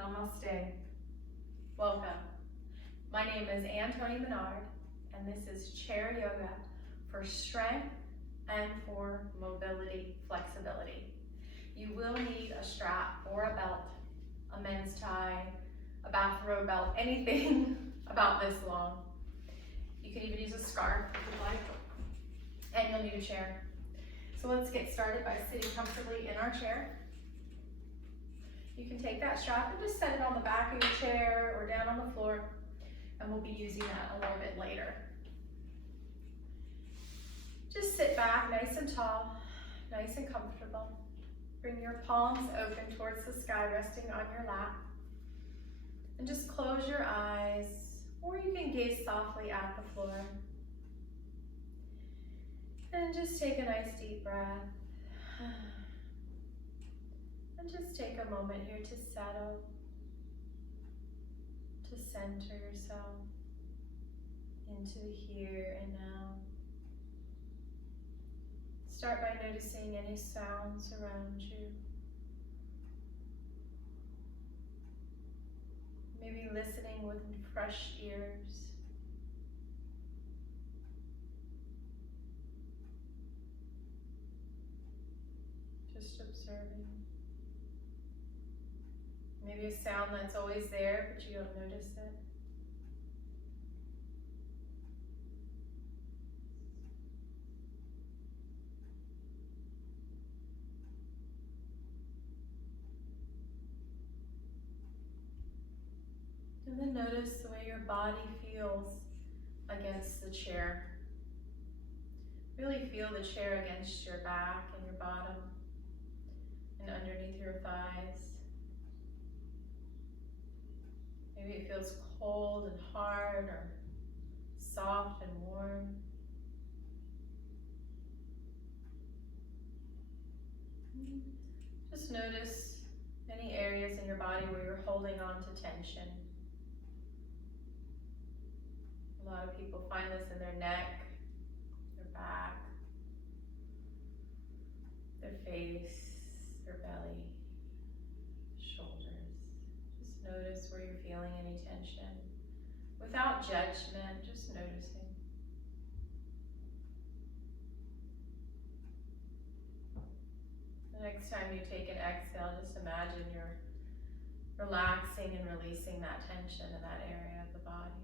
Namaste. Welcome. My name is Toni Minard, and this is chair yoga for strength and for mobility, flexibility. You will need a strap or a belt, a men's tie, a bathrobe belt, anything about this long. You can even use a scarf if you'd like, and you'll need a chair. So let's get started by sitting comfortably in our chair. You can take that strap and just set it on the back of your chair or down on the floor, and we'll be using that a little bit later. Just sit back nice and tall, nice and comfortable. Bring your palms open towards the sky, resting on your lap. And just close your eyes, or you can gaze softly at the floor. And just take a nice deep breath. And just take a moment here to settle, to center yourself into the here and now. Start by noticing any sounds around you. Maybe listening with fresh ears. Just observing. Maybe a sound that's always there, but you don't notice it. And then notice the way your body feels against the chair. Really feel the chair against your back and your bottom and underneath your thighs. Maybe it feels cold and hard or soft and warm. Just notice any areas in your body where you're holding on to tension. A lot of people find this in their neck, their back, their face, their belly, shoulders. Just notice where you're feeling any tension. Without judgment, just noticing. The next time you take an exhale, just imagine you're relaxing and releasing that tension in that area of the body.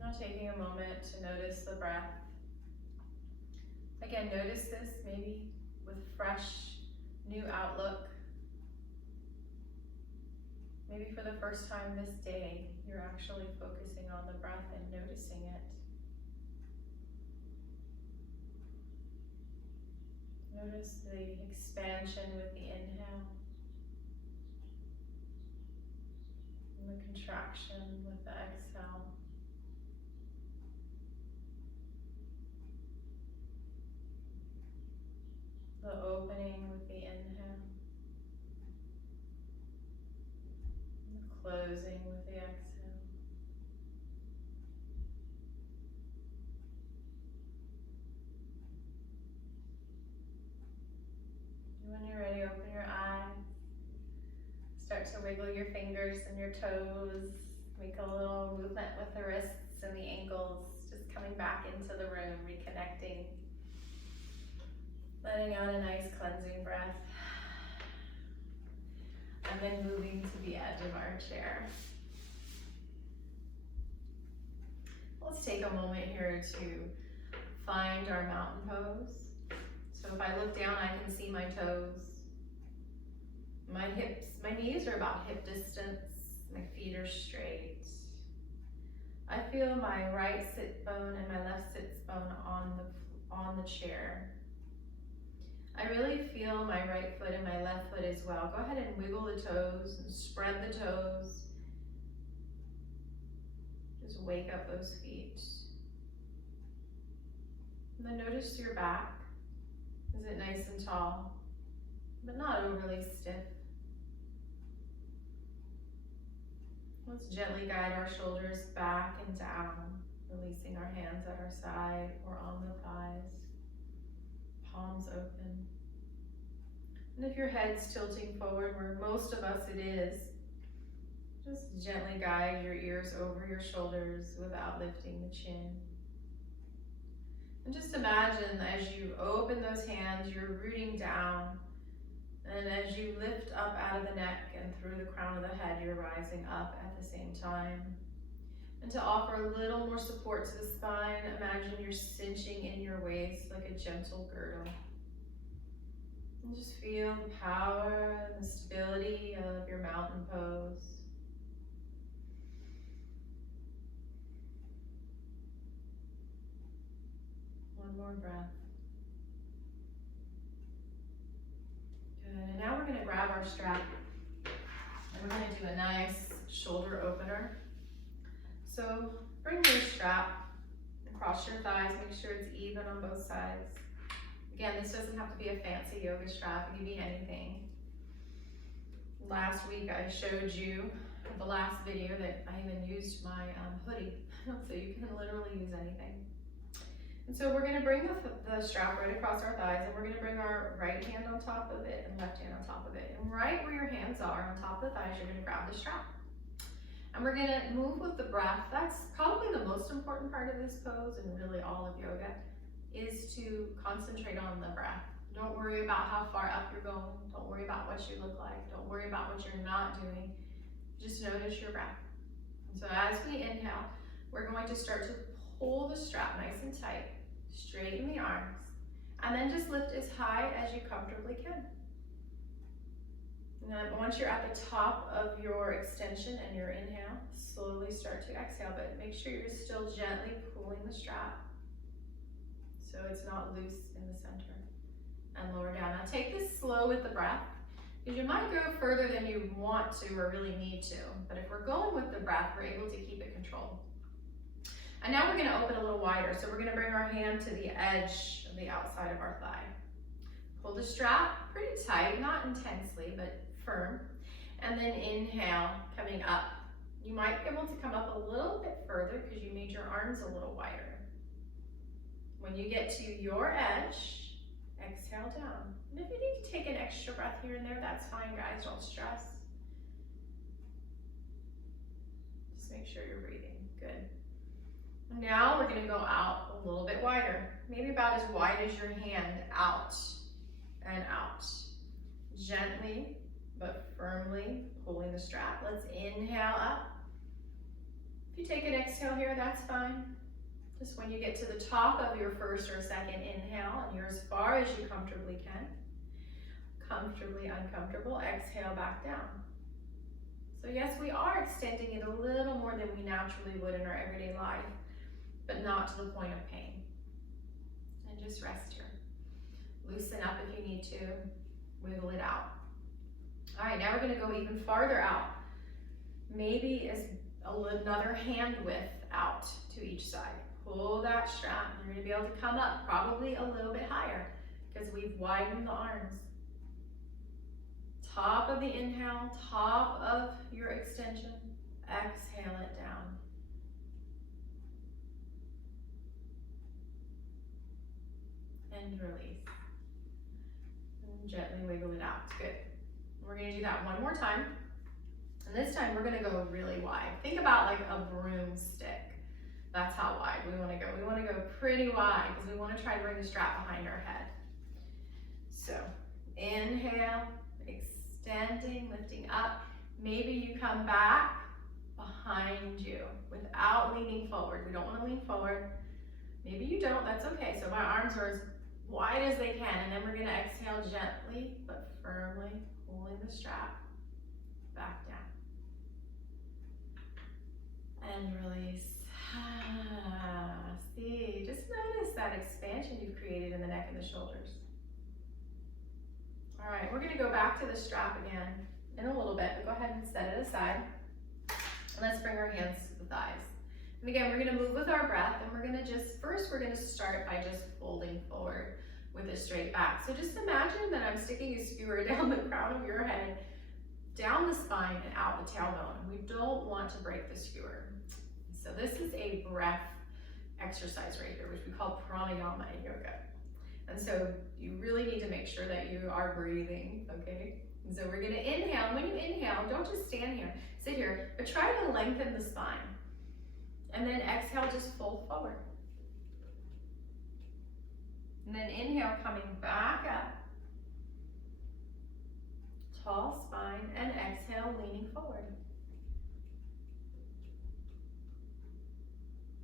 Now taking a moment to notice the breath. Again, notice this maybe with fresh, new outlook. Maybe for the first time this day, you're actually focusing on the breath and noticing it. Notice the expansion with the inhale and the contraction with the exhale. The opening with the inhale, and the closing with the exhale. And when you're ready, open your eyes. Start to wiggle your fingers and your toes. Make a little movement with the wrists and the ankles, just coming back into the room, reconnecting. Letting out a nice cleansing breath. And then moving to the edge of our chair. Let's take a moment here to find our mountain pose. So if I look down, I can see my toes. My hips, my knees are about hip distance. My feet are straight. I feel my right sit bone and my left sit bone on the chair. I really feel my right foot and my left foot as well. Go ahead and wiggle the toes and spread the toes. Just wake up those feet. And then notice your back. Is it nice and tall, but not overly stiff? Let's gently guide our shoulders back and down, releasing our hands at our side or on the thighs. Palms palms open. And if your head's tilting forward, where most of us it is, just gently guide your ears over your shoulders without lifting the chin. And just imagine as you open those hands, you're rooting down. And as you lift up out of the neck and through the crown of the head, you're rising up at the same time. And to offer a little more support to the spine, imagine you're cinching in your waist like a gentle girdle. And just feel the power and the stability of your mountain pose. One more breath. Good, and now we're gonna grab our strap and we're gonna do a nice shoulder opener. So bring your strap across your thighs, make sure it's even on both sides. Again, this doesn't have to be a fancy yoga strap, it can be anything. Last week I showed you the last video that I even used my hoodie, so you can literally use anything. And so we're gonna bring the strap right across our thighs, and we're gonna bring our right hand on top of it and left hand on top of it. And right where your hands are on top of the thighs, you're gonna grab the strap. And we're gonna move with the breath. That's probably the most important part of this pose and really all of yoga, is to concentrate on the breath. Don't worry about how far up you're going. Don't worry about what you look like. Don't worry about what you're not doing. Just notice your breath. And so as we inhale, we're going to start to pull the strap nice and tight. Straighten the arms, and then just lift as high as you comfortably can. And then once you're at the top of your extension and your inhale, slowly start to exhale, but make sure you're still gently pulling the strap so it's not loose in the center. And lower down. Now take this slow with the breath, because you might go further than you want to or really need to, but if we're going with the breath, we're able to keep it controlled. And now we're gonna open a little wider. So we're gonna bring our hand to the edge of the outside of our thigh. Pull the strap pretty tight, not intensely, but firm. And then inhale, coming up. You might be able to come up a little bit further because you made your arms a little wider. When you get to your edge, exhale down. And if you need to take an extra breath here and there, that's fine, guys, don't stress. Just make sure you're breathing, good. Now we're gonna go out a little bit wider, maybe about as wide as your hand, out and out. Gently, but firmly pulling the strap. Let's inhale up. If you take an exhale here, that's fine. Just when you get to the top of your first or second inhale, and you're as far as you comfortably can, comfortably uncomfortable, exhale back down. So yes, we are extending it a little more than we naturally would in our everyday life, but not to the point of pain. And just rest here. Loosen up if you need to, wiggle it out. All right, now we're gonna go even farther out. Maybe as another hand width out to each side. Pull that strap, you're gonna be able to come up probably a little bit higher because we've widened the arms. Top of the inhale, top of your extension, exhale it down. And release. And gently wiggle it out, good. We're gonna do that one more time. And this time we're gonna go really wide. Think about like a broomstick. That's how wide we wanna go. We wanna go pretty wide because we wanna try to bring the strap behind our head. So inhale, extending, lifting up. Maybe you come back behind you without leaning forward. We don't wanna lean forward. Maybe you don't, that's okay. So my arms are as wide as they can, and then we're gonna exhale gently but firmly, pulling the strap back down. And release. See, just notice that expansion you've created in the neck and the shoulders. All right, we're gonna go back to the strap again in a little bit, but go ahead and set it aside. And let's bring our hands to the thighs. And again, we're gonna move with our breath, and we're gonna start by just folding forward with a straight back. So just imagine that I'm sticking a skewer down the crown of your head, down the spine and out the tailbone. We don't want to break the skewer. So this is a breath exercise right here, which we call pranayama in yoga. And so you really need to make sure that you are breathing, okay? And so we're gonna inhale. When you inhale, don't just stand here, sit here, but try to lengthen the spine. And then exhale, just fold forward. And then inhale, coming back up. Tall spine, and exhale, leaning forward.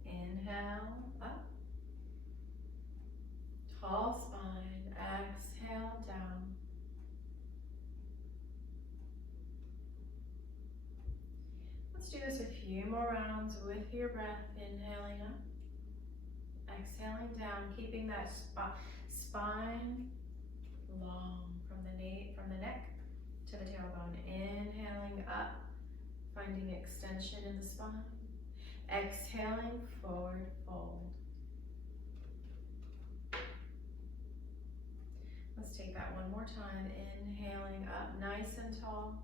Inhale, up. Tall spine, exhale, down. Let's do this a few more rounds with your breath. Inhaling up, exhaling down, keeping that spine long from the neck to the tailbone. Inhaling up, finding extension in the spine. Exhaling, forward fold. Let's take that one more time. Inhaling up, nice and tall.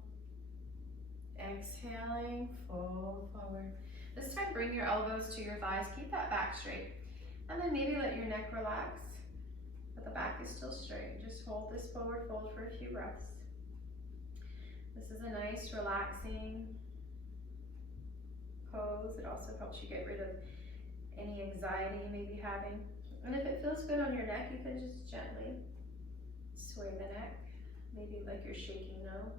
Exhaling, fold forward. This time, bring your elbows to your thighs. Keep that back straight. And then maybe let your neck relax, but the back is still straight. Just hold this forward fold for a few breaths. This is a nice, relaxing pose. It also helps you get rid of any anxiety you may be having. And if it feels good on your neck, you can just gently sway the neck, maybe like you're shaking no.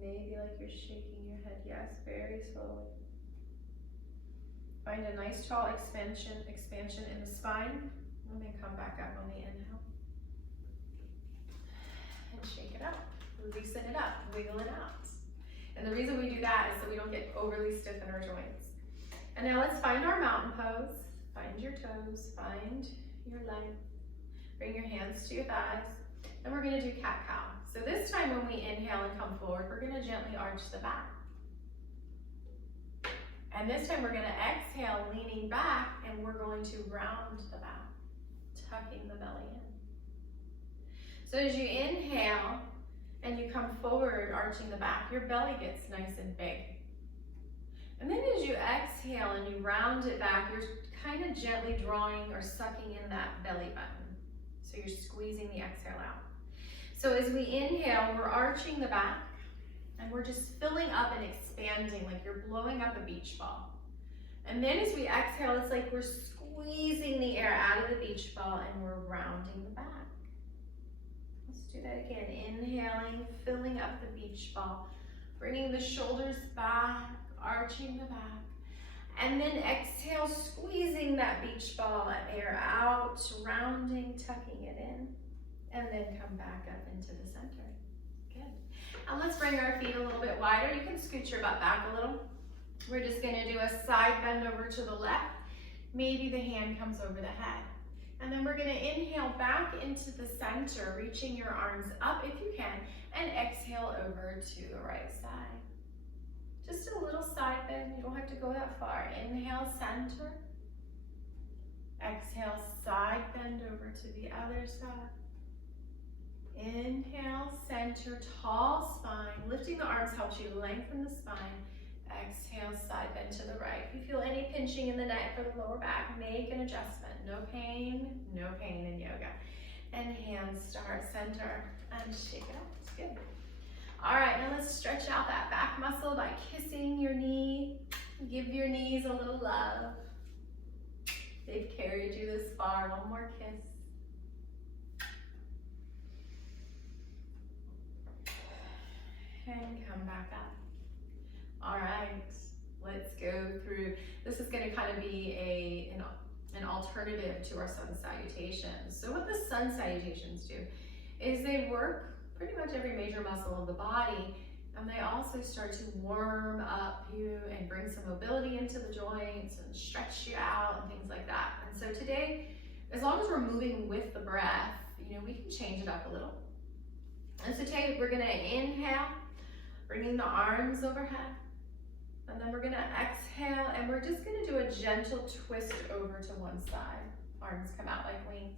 Maybe like you're shaking your head, yes, very slowly. Find a nice tall expansion in the spine, and then come back up on the inhale. And shake it up, loosen it up, wiggle it out. And the reason we do that is so we don't get overly stiff in our joints. And now let's find our mountain pose. Find your toes, find your legs. Bring your hands to your thighs. And we're gonna do cat-cow. So this time when we inhale and come forward, we're gonna gently arch the back. And this time we're gonna exhale, leaning back, and we're going to round the back, tucking the belly in. So as you inhale and you come forward, arching the back, your belly gets nice and big. And then as you exhale and you round it back, you're kind of gently drawing or sucking in that belly button. So you're squeezing the exhale out. So as we inhale, we're arching the back and we're just filling up and expanding like you're blowing up a beach ball. And then as we exhale, it's like we're squeezing the air out of the beach ball and we're rounding the back. Let's do that again. Inhaling, filling up the beach ball, bringing the shoulders back, arching the back. And then exhale, squeezing that beach ball air out, rounding, tucking it in. And then come back up into the center. Good. And let's bring our feet a little bit wider. You can scoot your butt back a little. We're just gonna do a side bend over to the left. Maybe the hand comes over the head. And then we're gonna inhale back into the center, reaching your arms up if you can, and exhale over to the right side. Just a little side bend, you don't have to go that far. Inhale, center. Exhale, side bend over to the other side. Inhale, center, tall spine. Lifting the arms helps you lengthen the spine. Exhale, side bend to the right. If you feel any pinching in the neck or the lower back, make an adjustment. No pain in yoga. And hands to heart center and shake it up. It's good. All right, now let's stretch out that back muscle by kissing your knee. Give your knees a little love. They've carried you this far. One more kiss. And come back up. All right, let's go through. This is going to kind of be an alternative to our sun salutations. So what the sun salutations do is they work pretty much every major muscle of the body, and they also start to warm up you and bring some mobility into the joints and stretch you out and things like that. And so today, as long as we're moving with the breath, we can change it up a little. And so today we're going to inhale, bringing the arms overhead. And then we're gonna exhale, and we're just gonna do a gentle twist over to one side. Arms come out like wings.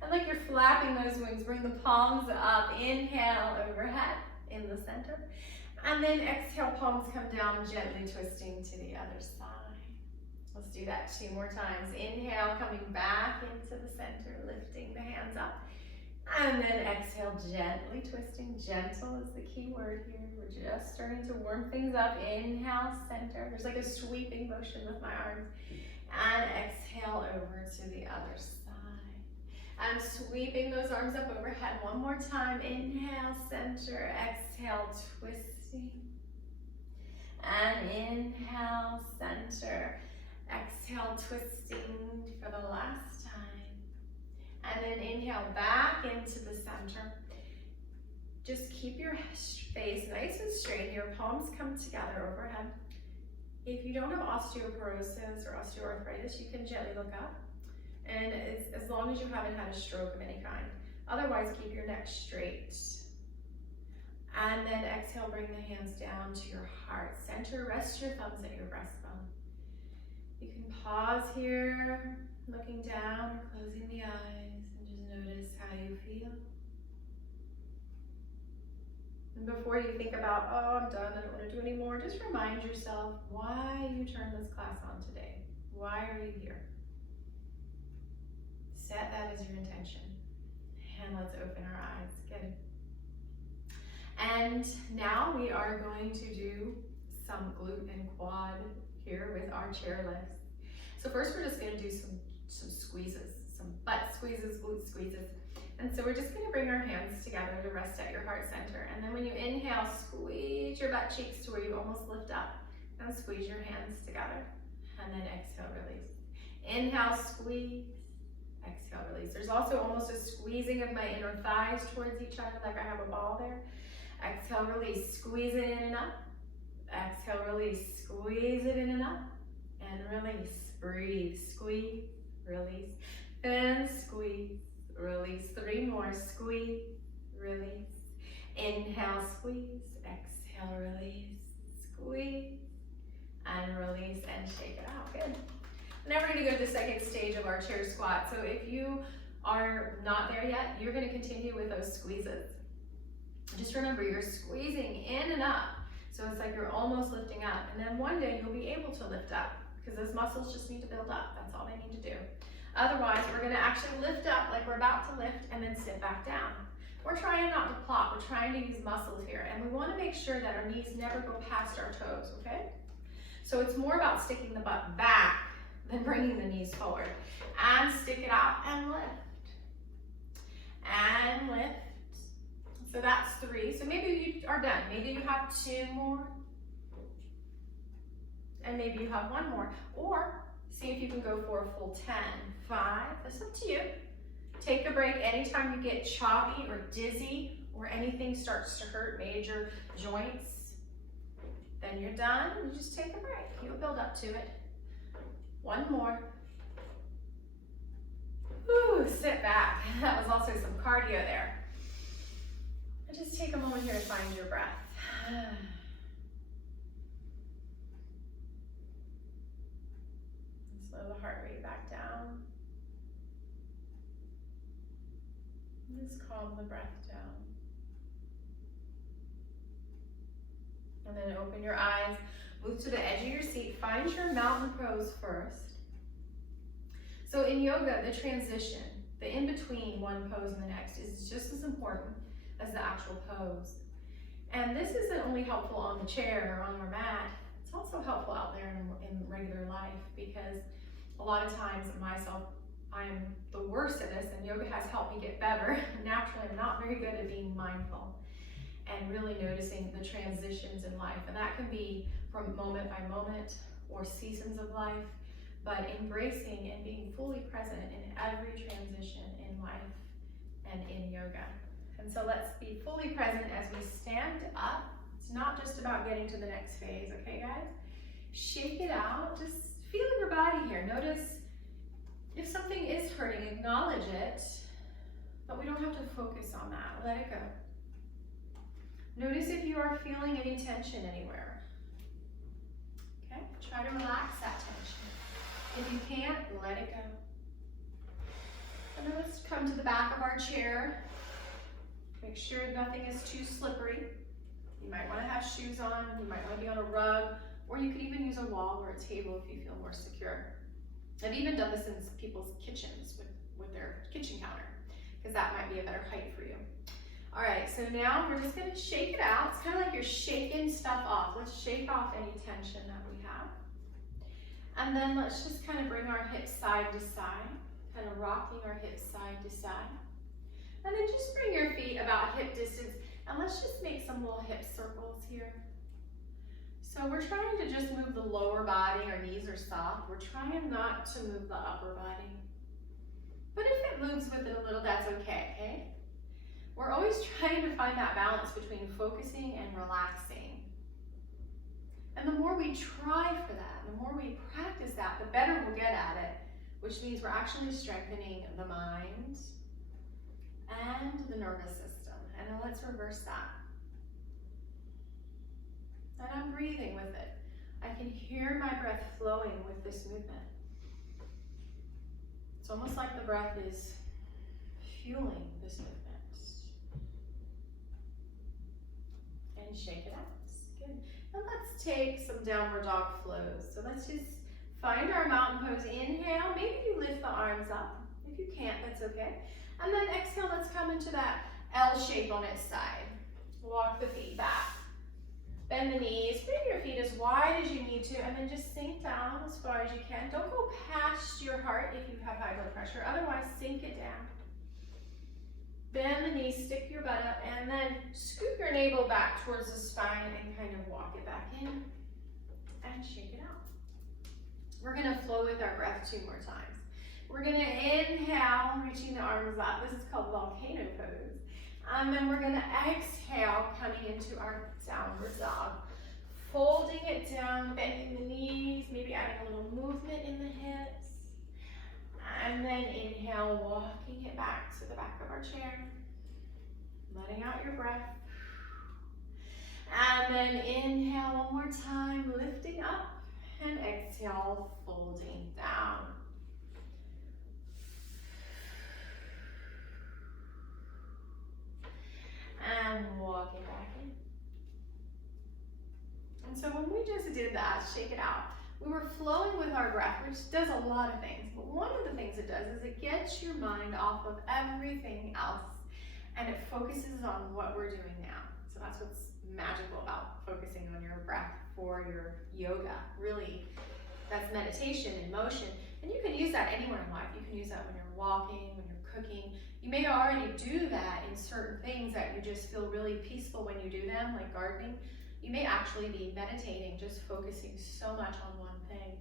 And like you're flapping those wings, bring the palms up. Inhale, overhead in the center. And then exhale, palms come down, gently twisting to the other side. Let's do that 2 more times. Inhale, coming back into the center, lifting the hands up. And then exhale, gently twisting. Gentle is the key word here. We're just starting to warm things up. Inhale, center. There's like a sweeping motion with my arms. And exhale over to the other side. I'm sweeping those arms up overhead. One more time. Inhale, center. Exhale, twisting. And inhale, center. Exhale, twisting for the last time. And then inhale back into the center. Just keep your face nice and straight. Your palms come together overhead. If you don't have osteoporosis or osteoarthritis, you can gently look up. And it's as long as you haven't had a stroke of any kind. Otherwise, keep your neck straight. And then exhale, bring the hands down to your heart center. Rest your thumbs at your breastbone. You can pause here, looking down or closing the eyes, and just notice how you feel. And before you think about, oh, I'm done, I don't want to do any more, just remind yourself why you turned this class on today. Why are you here? Set that as your intention. And let's open our eyes. Good. And now we are going to do some glute and quad here with our chair lifts. So first we're just going to do some squeezes, some butt squeezes, glute squeezes. And so we're just going to bring our hands together to rest at your heart center. And then when you inhale, squeeze your butt cheeks to where you almost lift up. And squeeze your hands together. And then exhale, release. Inhale, squeeze. Exhale, release. There's also almost a squeezing of my inner thighs towards each other, like I have a ball there. Exhale, release. Squeeze it in and up. Exhale, release. Squeeze it in and up. And release. Breathe. Squeeze. Release. And squeeze. Release. 3 more. Squeeze. Release. Inhale, squeeze. Exhale, release. Squeeze. And release. And shake it out. Good. Now we're going to go to the second stage of our chair squat. So if you are not there yet, you're going to continue with those squeezes. Just remember, you're squeezing in and up. So it's like you're almost lifting up. And then one day you'll be able to lift up because those muscles just need to build up. That's all they need to do. Otherwise, we're going to actually lift up like we're about to lift and then sit back down. We're trying not to plop. We're trying to use muscles here. And we want to make sure that our knees never go past our toes, okay? So it's more about sticking the butt back than bringing the knees forward. And stick it out and lift. And lift. So that's 3. So maybe you are done. Maybe you have 2 more. And maybe you have 1 more. Or see if you can go for a full 10. 5. That's up to you. Take a break anytime you get choppy or dizzy or anything starts to hurt, major joints. Then you're done. You just take a break. You'll build up to it. 1 more. Ooh, sit back. That was also some cardio there. And just take a moment here to find your breath. And slow the heart rate back down. And just calm the breath down. And then open your eyes. Move to the edge of your seat. Find your mountain pose first. So in yoga, the transition, the in-between one pose and the next is just as important as the actual pose. And this isn't only helpful on the chair or on our mat, it's also helpful out there in regular life because a lot of times myself, I'm the worst at this and yoga has helped me get better. Naturally, I'm not very good at being mindful and really noticing the transitions in life. And that can be from moment by moment or seasons of life, but embracing and being fully present in every transition in life and in yoga. And so let's be fully present as we stand up. It's not just about getting to the next phase, okay guys? Shake it out, just feel your body here. Notice if something is hurting, acknowledge it, but we don't have to focus on that. Let it go. Notice if you are feeling any tension anywhere. Okay, try to relax that tension. If you can't, let it go. And then let's come to the back of our chair. Make sure nothing is too slippery. You might want to have shoes on. You might want to be on a rug. Or you could even use a wall or a table if you feel more secure. I've even done this in people's kitchens with their kitchen counter, because that might be a better height for you. All right, so now we're just gonna shake it out. It's kind of like you're shaking stuff off. Let's shake off any tension that we have. And then let's just kind of bring our hips side to side, kind of rocking our hips side to side. And then just bring your feet about hip distance, and let's just make some little hip circles here. So we're trying to just move the lower body, our knees are soft. We're trying not to move the upper body. But if it moves with it a little, that's okay, okay? We're always trying to find that balance between focusing and relaxing. And the more we try for that, the more we practice that, the better we'll get at it, which means we're actually strengthening the mind and the nervous system. And then let's reverse that. And I'm breathing with it. I can hear my breath flowing with this movement. It's almost like the breath is fueling this movement. And shake it out. Good. And let's take some downward dog flows. So let's just find our mountain pose. Inhale. Maybe you lift the arms up. If you can't, that's okay. And then exhale, let's come into that L shape on its side. Walk the feet back. Bend the knees, bring your feet as wide as you need to, and then just sink down as far as you can. Don't go past your heart if you have high blood pressure. Otherwise, sink it down. Bend the knees, stick your butt up, and then scoop your navel back towards the spine and kind of walk it back in and shake it out. We're gonna flow with our breath 2 more times. We're gonna inhale, reaching the arms up. This is called volcano pose. And then we're gonna exhale, coming into our downward dog. Folding it down, bending the knees, maybe adding a little movement in the hips. And then inhale, walking it back to the back of our chair. Letting out your breath. And then inhale one more time, lifting up. And exhale, folding down. And walk it back in. And so when we just did that, shake it out, we were flowing with our breath, which does a lot of things. But one of the things it does is it gets your mind off of everything else and it focuses on what we're doing now. So that's what's magical about focusing on your breath for your yoga. Really, that's meditation in motion. And you can use that anywhere in life. You can use that when you're walking, when you're cooking. You may already do that in certain things that you just feel really peaceful when you do them, like gardening. You may actually be meditating, just focusing so much on one thing.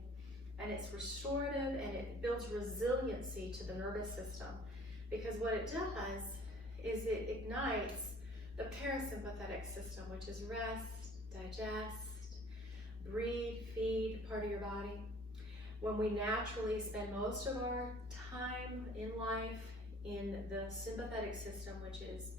And it's restorative and it builds resiliency to the nervous system. Because what it does is it ignites the parasympathetic system, which is rest, digest, breathe, feed, part of your body. When we naturally spend most of our time in life in the sympathetic system, which is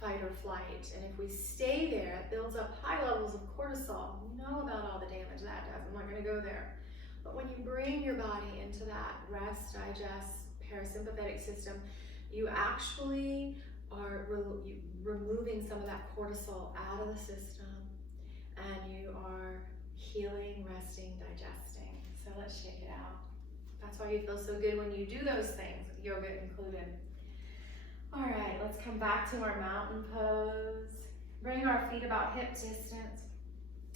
fight or flight, and if we stay there, it builds up high levels of cortisol. You know about all the damage that does. I'm not going to go there. But when you bring your body into that rest, digest, parasympathetic system, you actually are removing some of that cortisol out of the system, and you are healing, resting, digesting. So let's shake it out. That's why you feel so good when you do those things, yoga included. All right, let's come back to our mountain pose. Bring our feet about hip distance.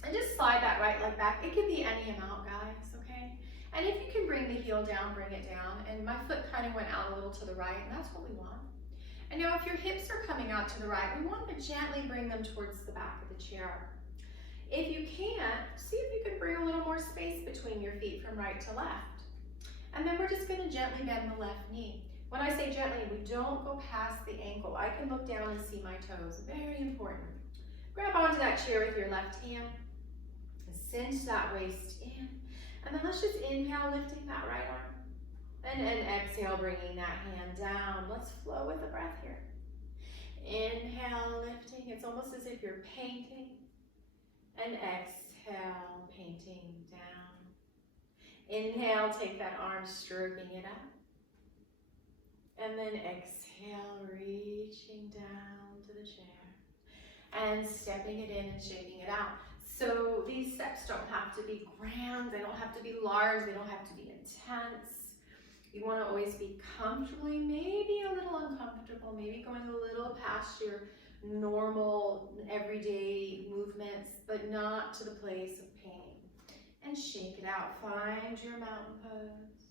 And just slide that right leg back. It can be any amount, guys, okay? And if you can bring the heel down, bring it down. And my foot kind of went out a little to the right, and that's what we want. And now if your hips are coming out to the right, we want to gently bring them towards the back of the chair. If you can't, see if you can bring a little more space between your feet from right to left. And then we're just going to gently bend the left knee. When I say gently, we don't go past the ankle. I can look down and see my toes. Very important. Grab onto that chair with your left hand and cinch that waist in. And then let's just inhale, lifting that right arm. And then exhale, bringing that hand down. Let's flow with the breath here. Inhale, lifting. It's almost as if you're painting. And exhale, painting down. Inhale, take that arm, stroking it up. And then exhale, reaching down to the chair. And stepping it in and shaking it out. So these steps don't have to be grand, they don't have to be large, they don't have to be intense. You want to always be comfortably, maybe a little uncomfortable, maybe going a little past your normal everyday movements, but not to the place of pain. And shake it out. Find your mountain pose.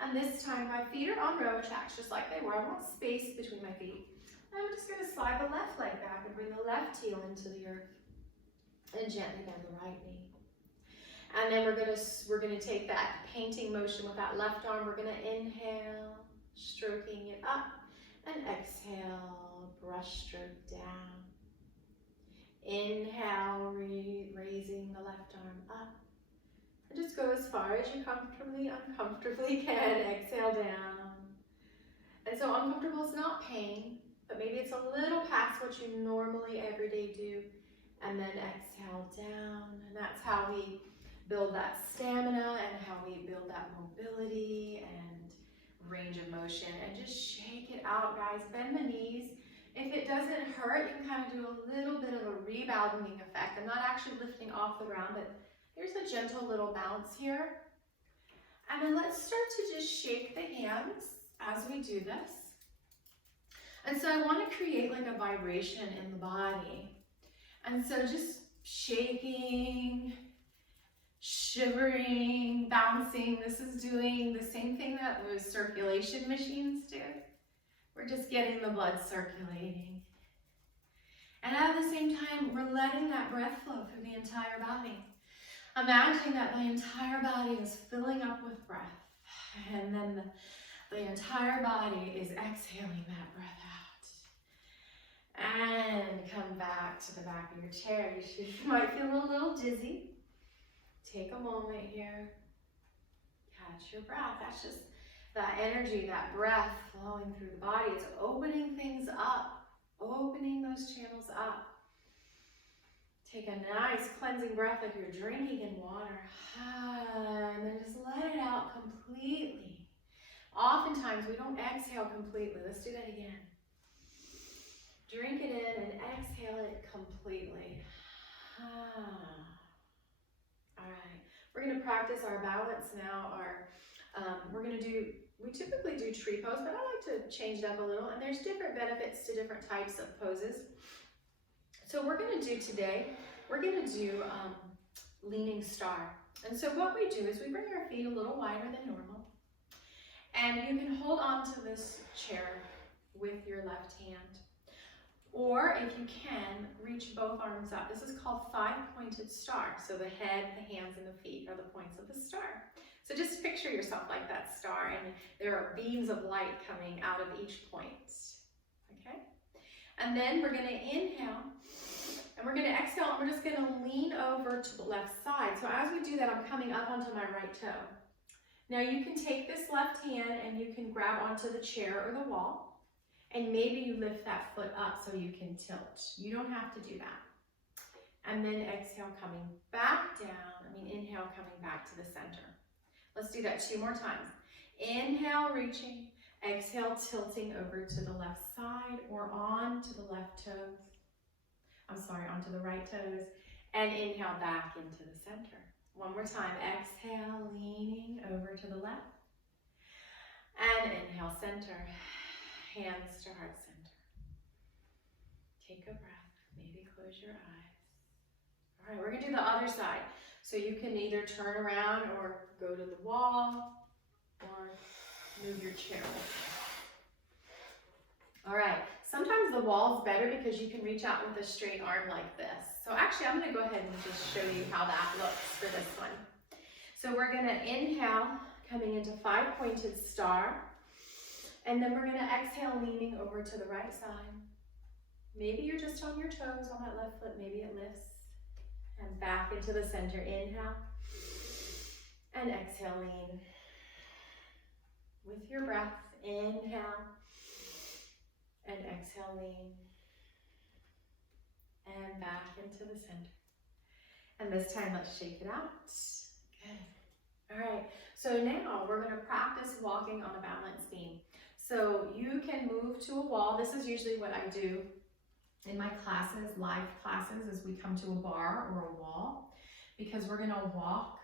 And this time my feet are on row tracks, just like they were. I want space between my feet. And I'm just going to slide the left leg back and bring the left heel into the earth. And gently bend the right knee. And then we're gonna take that painting motion with that left arm. We're gonna inhale, stroking it up, and exhale, brush stroke down. Inhale, raising the left arm up. And just go as far as you uncomfortably can. Exhale down. And so uncomfortable is not pain, but maybe it's a little past what you normally every day do. And then exhale down. And that's how we build that stamina and how we build that mobility and range of motion. And just shake it out, guys. Bend the knees. If it doesn't hurt, you can kind of do a little bit of a rebounding effect. I'm not actually lifting off the ground, but here's a gentle little bounce here. And then let's start to just shake the hands as we do this. And so I want to create like a vibration in the body. And so just shaking, shivering, bouncing. This is doing the same thing that those circulation machines do. We're just getting the blood circulating. And at the same time, we're letting that breath flow through the entire body. Imagining that the entire body is filling up with breath. And then the entire body is exhaling that breath out. And come back to the back of your chair. You might feel a little dizzy. Take a moment here. Catch your breath. That's just that energy, that breath flowing through the body. It's opening things up, opening those channels up. Take a nice cleansing breath like you're drinking in water. And then just let it out completely. Oftentimes we don't exhale completely. Let's do that again. Drink it in and exhale it completely. All right, we're going to practice our balance now. We typically do tree pose, but I like to change it up a little, and there's different benefits to different types of poses. So we're going to do today, we're going to do leaning star. And so what we do is we bring our feet a little wider than normal, and you can hold on to this chair with your left hand. Or if you can, reach both arms up. This is called five-pointed star. So the head, the hands, and the feet are the points of the star. So just picture yourself like that star, and there are beams of light coming out of each point. Okay? And then we're going to inhale, and we're going to exhale, and we're just going to lean over to the left side. So as we do that, I'm coming up onto my right toe. Now you can take this left hand and you can grab onto the chair or the wall. And maybe you lift that foot up so you can tilt. You don't have to do that. And then exhale, coming back down. Inhale, coming back to the center. Let's do that 2 more times. Inhale, reaching. Exhale, tilting over to the left side or on to the left toes. Onto the right toes. And inhale, back into the center. 1 more time. Exhale, leaning over to the left. And inhale, center. Hands to heart center. Take a breath. Maybe close your eyes. All right, we're going to do the other side. So you can either turn around or go to the wall or move your chair. All right, sometimes the wall's better because you can reach out with a straight arm like this. So actually, I'm going to go ahead and just show you how that looks for this one. So we're going to inhale, coming into five-pointed star. And then we're going to exhale, leaning over to the right side. Maybe you're just on your toes on that left foot. Maybe it lifts. And back into the center. Inhale. And exhale, lean. With your breath, inhale. And exhale, lean. And back into the center. And this time, let's shake it out. Good. All right. So now we're going to practice walking on a balance beam. So you can move to a wall. This is usually what I do in my classes, live classes, as we come to a bar or a wall, because we're gonna walk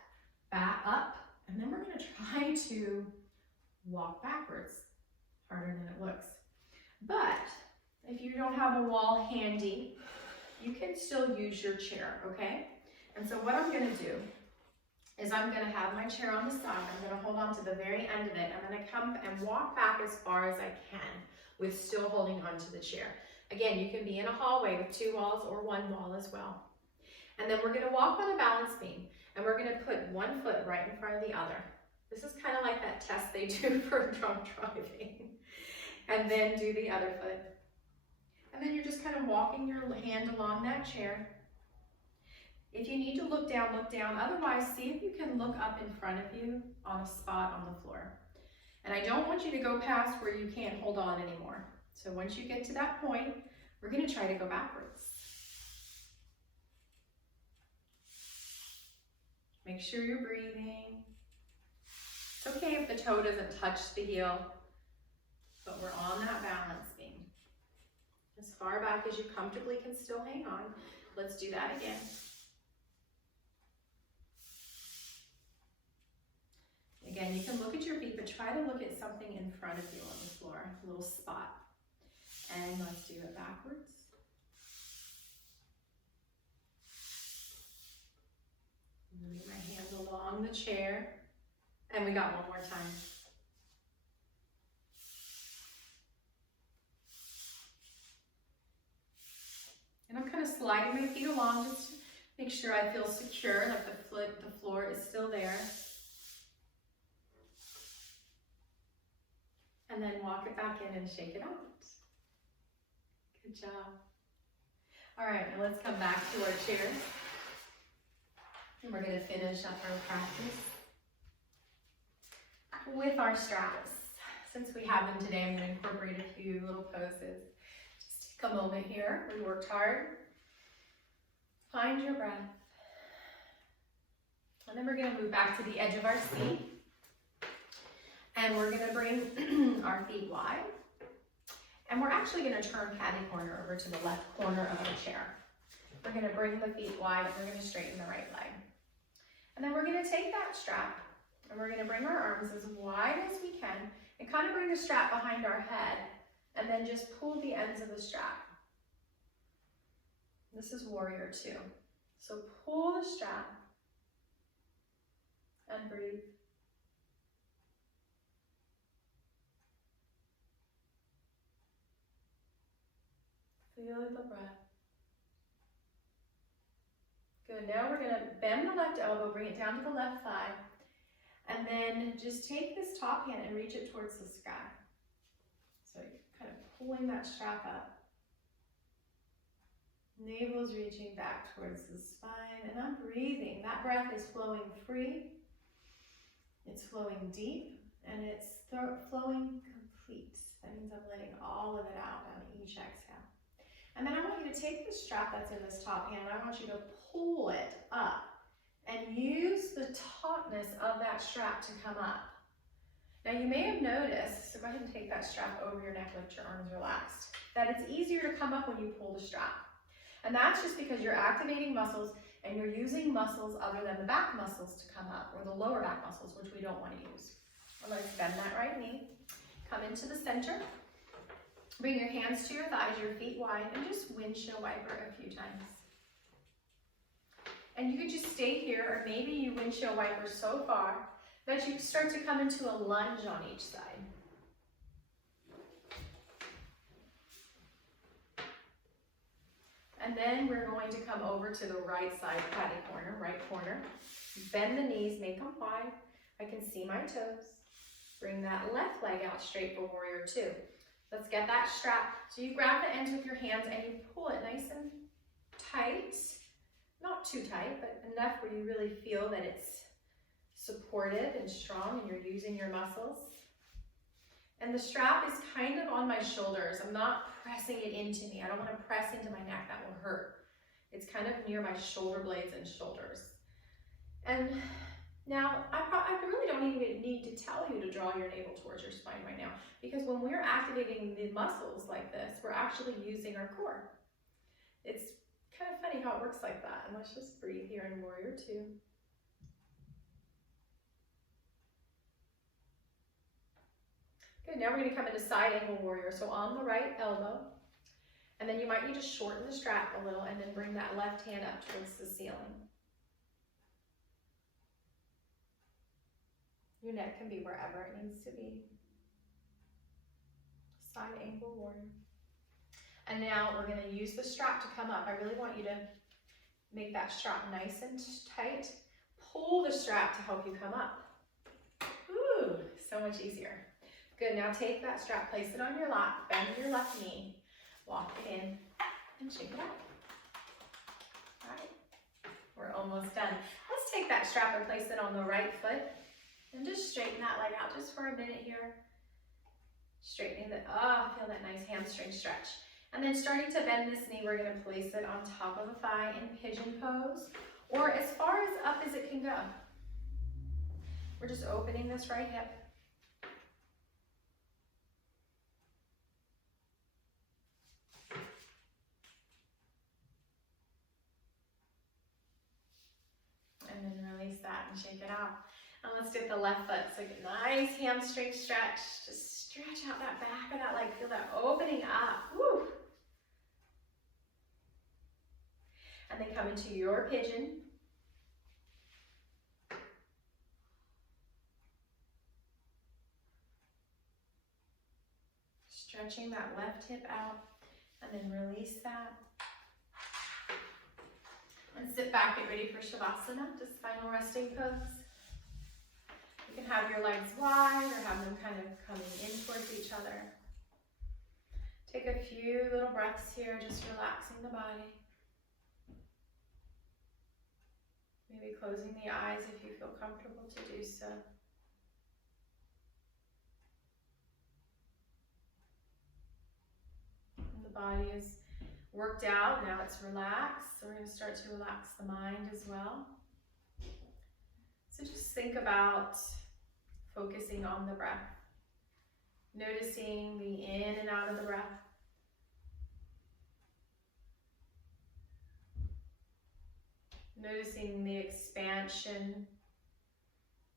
back up and then we're gonna try to walk backwards. Harder than it looks. But if you don't have a wall handy, you can still use your chair, okay? And so what I'm gonna do is I'm gonna have my chair on the side. I'm gonna hold on to the very end of it. I'm gonna come and walk back as far as I can with still holding onto the chair. Again, you can be in a hallway with 2 walls or 1 wall as well. And then we're gonna walk on a balance beam and we're gonna put one foot right in front of the other. This is kind of like that test they do for drunk driving. And then do the other foot. And then you're just kind of walking your hand along that chair. If you need to look down, look down. Otherwise, see if you can look up in front of you on a spot on the floor. And I don't want you to go past where you can't hold on anymore. So once you get to that point, we're going to try to go backwards. Make sure you're breathing. It's okay if the toe doesn't touch the heel, but we're on that balance beam. As far back as you comfortably can still hang on. Let's do that again. Again, you can look at your feet, but try to look at something in front of you on the floor, a little spot. And let's do it backwards. Moving my hands along the chair. And we got one more time. And I'm kind of sliding my feet along just to make sure I feel secure, like the floor is still there. And then walk it back in and shake it out. Good job. All right, now let's come back to our chairs. And we're going to finish up our practice with our straps. Since we have them today, I'm going to incorporate a few little poses. Just take a moment here. We worked hard. Find your breath. And then we're going to move back to the edge of our seat. And we're going to bring our feet wide. And we're actually going to turn catty corner over to the left corner of our chair. We're going to bring the feet wide and we're going to straighten the right leg. And then we're going to take that strap and we're going to bring our arms as wide as we can and kind of bring the strap behind our head and then just pull the ends of the strap. This is warrior 2. So pull the strap and breathe. Feel the breath. Good, now we're gonna bend the left elbow, bring it down to the left thigh, and then just take this top hand and reach it towards the sky. So you're kind of pulling that strap up. Navel's reaching back towards the spine, and I'm breathing. That breath is flowing free, it's flowing deep, and it's flowing complete. That means I'm letting all of it out on each exhale. And then I want you to take the strap that's in this top hand, and I want you to pull it up and use the tautness of that strap to come up. Now you may have noticed, so go ahead and take that strap over your neck, lift your arms relaxed, that it's easier to come up when you pull the strap. And that's just because you're activating muscles and you're using muscles other than the back muscles to come up, or the lower back muscles, which we don't want to use. Well, let's bend that right knee, come into the center. Bring your hands to your thighs, your feet wide, and just windshield wiper a few times. And you could just stay here, or maybe you windshield wiper so far that you start to come into a lunge on each side. And then we're going to come over to the right side, catty corner, right corner. Bend the knees, make them wide. I can see my toes. Bring that left leg out straight for warrior 2. Let's get that strap. So you grab the ends with your hands and you pull it nice and tight. Not too tight, but enough where you really feel that it's supportive and strong and you're using your muscles. And the strap is kind of on my shoulders. I'm not pressing it into me. I don't want to press into my neck. That will hurt. It's kind of near my shoulder blades and shoulders. And now, I really don't even need to tell you to draw your navel towards your spine right now, because when we're activating the muscles like this, we're actually using our core. It's kind of funny how it works like that. And let's just breathe here in warrior two. Good, now we're gonna come into side angle warrior. So on the right elbow, and then you might need to shorten the strap a little and then bring that left hand up towards the ceiling. Your neck can be wherever it needs to be. Side angle warrior. And now we're gonna use the strap to come up. I really want you to make that strap nice and tight. Pull the strap to help you come up. Ooh, so much easier. Good, now take that strap, place it on your lap, bend your left knee, walk it in, and shake it out. All right, we're almost done. Let's take that strap and place it on the right foot, and just straighten that leg out just for a minute here. Straightening the, feel that nice hamstring stretch. And then starting to bend this knee, we're gonna place it on top of the thigh in pigeon pose, or as far as up as it can go. We're just opening this right hip. And then release that and shake it out. And let's get the left foot. So get nice hamstring stretch. Just stretch out that back of that leg. Feel that opening up. Woo. And then come into your pigeon. Stretching that left hip out. And then release that. And sit back, get ready for Shavasana, just final resting pose. You can have your legs wide or have them kind of coming in towards each other. Take a few little breaths here, just relaxing the body. Maybe closing the eyes if you feel comfortable to do so. And the body is worked out, now it's relaxed. So we're going to start to relax the mind as well. So just think about focusing on the breath. Noticing the in and out of the breath. Noticing the expansion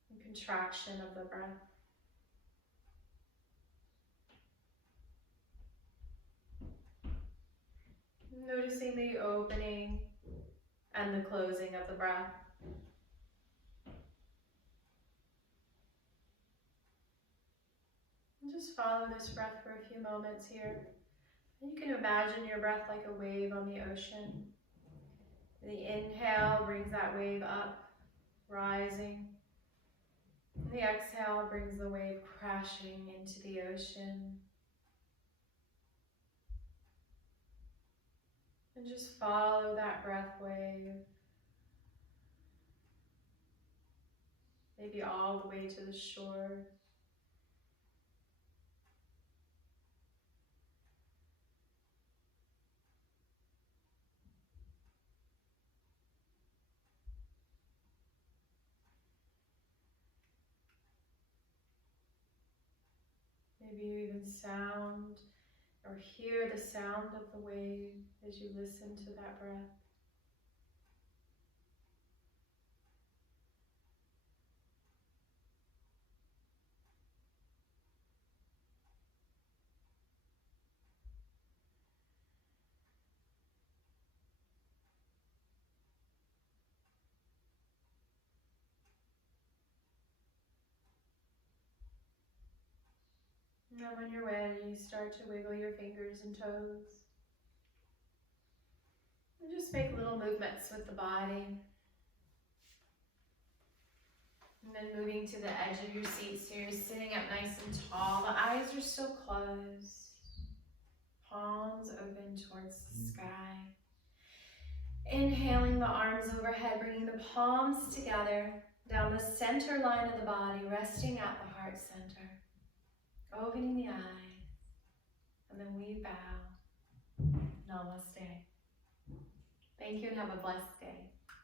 and contraction of the breath. Noticing the opening and the closing of the breath. And just follow this breath for a few moments here. And you can imagine your breath like a wave on the ocean. The inhale brings that wave up, rising. And the exhale brings the wave crashing into the ocean. And just follow that breath wave. Maybe all the way to the shore. Maybe you even sound or hear the sound of the wave as you listen to that breath. And then when you're ready, start to wiggle your fingers and toes. And just make little movements with the body. And then moving to the edge of your seat, so you're sitting up nice and tall. The eyes are still closed. Palms open towards the sky. Inhaling the arms overhead, bringing the palms together down the center line of the body, resting at the heart center. Opening the eyes, and then we bow. Namaste. Thank you and have a blessed day.